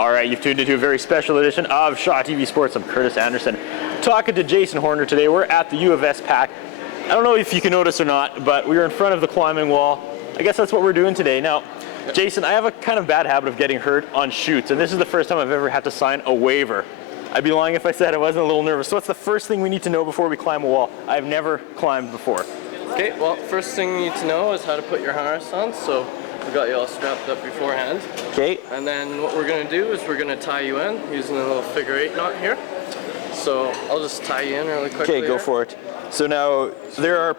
All right, you've tuned into a very special edition of Shaw TV Sports. I'm Curtis Anderson, talking to Jason Horner today. We're at the U of S Pack. I don't know if you can notice or not, but we're in front of the climbing wall. I guess that's what we're doing today. Now, Jason, I have a kind of bad habit of getting hurt on shoots, and this is the first time I've ever had to sign a waiver. I'd be lying if I said I wasn't a little nervous. So what's the first thing we need to know before we climb a wall? I've never climbed before. Okay, well, first thing you need to know is how to put your harness on. So we got you all strapped up beforehand. Okay. And then what we're going to do is we're going to tie you in using a little figure 8 knot here. So I'll just tie you in really quickly. Okay, go for it. So now there are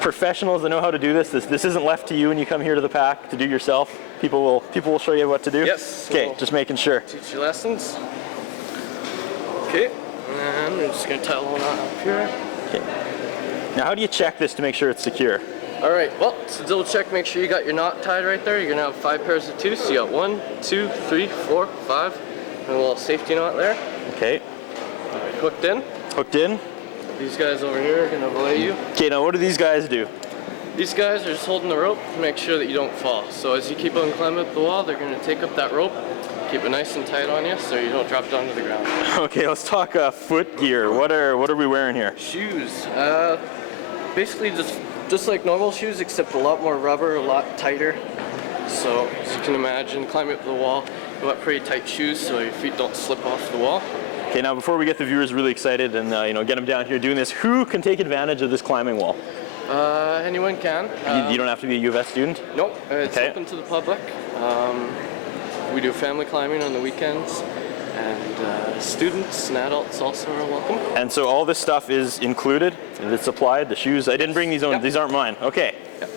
professionals that know how to do this. This isn't left to you when you come here to the pack to do yourself. People will show you what to do. Yes. Okay, we'll just making sure. teach you lessons. Okay, and we're just going to tie a little knot up here. Okay. Now how do you check this to make sure it's secure? All right, well, to double check, make sure you got your knot tied right there. You're going to have 5 pairs of 2, so you got 1, 2, 3, 4, 5, and a little safety knot there. Okay. Hooked in. Hooked in. These guys over here are going to belay you. Okay, now what do these guys do? These guys are just holding the rope to make sure that you don't fall. So as you keep on climbing up the wall, they're going to take up that rope, keep it nice and tight on you so you don't drop down to the ground. Okay, let's talk foot gear. What are we wearing here? Shoes. Basically just like normal shoes, except a lot more rubber, a lot tighter. So as you can imagine, climbing up the wall, you want pretty tight shoes so your feet don't slip off the wall. Okay, now before we get the viewers really excited and get them down here doing this, who can take advantage of this climbing wall? Anyone can. You don't have to be a U of S student? Nope, it's open to the public. We do family climbing on the weekends, and students and adults also are welcome. And so all this stuff is included? It's supplied? The shoes? I didn't bring these on. Yep. These aren't mine. Okay. Yep.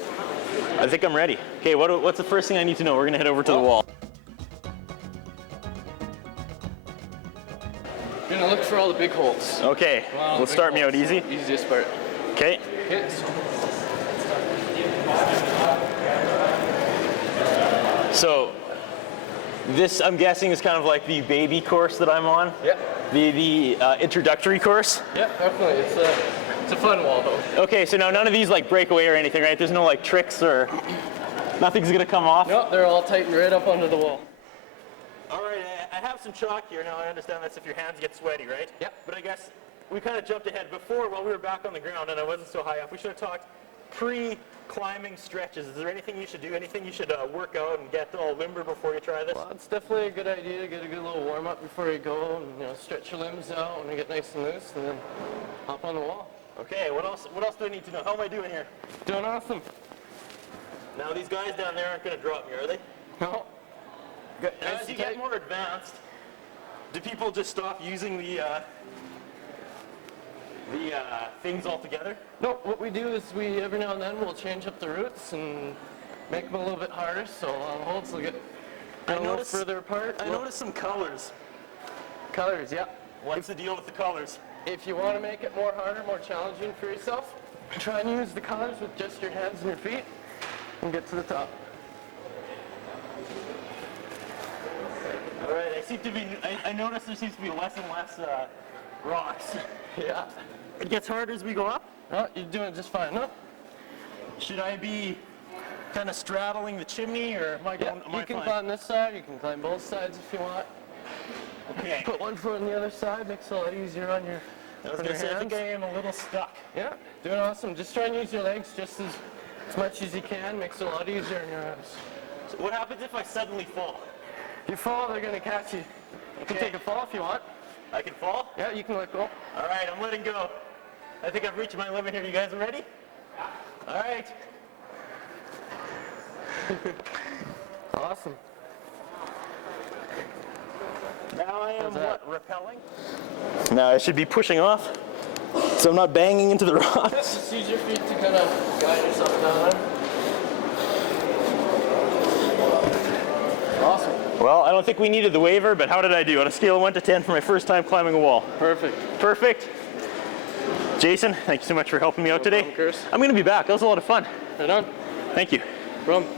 I think I'm ready. Okay, what's the first thing I need to know? We're going to head over to the wall. You're going to look for all the big holes. Okay, let's start me out easy. Easiest part. Okay. So this, I'm guessing, is kind of like the baby course that I'm on? Yeah. The introductory course? Yeah, definitely. It's a fun wall though. Okay, so now none of these like break away or anything, right? There's no like tricks or nothing's gonna come off? No, they're all tightened right up onto the wall. All right, I have some chalk here. Now I understand that's if your hands get sweaty, right? Yeah. But I guess we kind of jumped ahead before while we were back on the ground and I wasn't so high up. We should have talked pre-climbing stretches. Is there anything you should do? Anything you should work out and get all limber before you try this? Well, it's definitely a good idea to get a good little warm up before you go and stretch your limbs out and get nice and loose and then hop on the wall. Okay, what else do I need to know? How am I doing here? Doing awesome. Now these guys down there aren't going to drop me, are they? No. Now, as you get more advanced, do people just stop using the things altogether? No, what we do is we every now and then we'll change up the routes and make them a little bit harder so holds will get a little further apart. I noticed some colors. Colors, yeah. What's the deal with the colors? If you want to make it more harder, more challenging for yourself, try and use the colors with just your hands and your feet and get to the top. All right, I noticed there seems to be less and less rocks. Yeah. It gets harder as we go up? No, you're doing just fine, no? Should I be kind of straddling the chimney or am I going, you can climb this side, you can climb both sides if you want. Okay. Put one foot on the other side, makes it a lot easier on your I was going to say, I think I am a little stuck. Yeah, doing awesome. Just try and use your legs just as much as you can, makes it a lot easier in your eyes. So what happens if I suddenly fall? If you fall, they're going to catch you. You can take a fall if you want. I can fall? Yeah, you can let go. All right, I'm letting go. I think I've reached my limit here. You guys ready? All right. Awesome. Now I am repelling? Now I should be pushing off, so I'm not banging into the rocks. Just use your feet to kind of guide yourself down there. Awesome. Well, I don't think we needed the waiver, but how did I do? On a scale of 1 to 10 for my first time climbing a wall. Perfect. Perfect. Jason, thank you so much for helping me out today. Problem, Chris. I'm going to be back. That was a lot of fun. Right on. Thank you. Problem.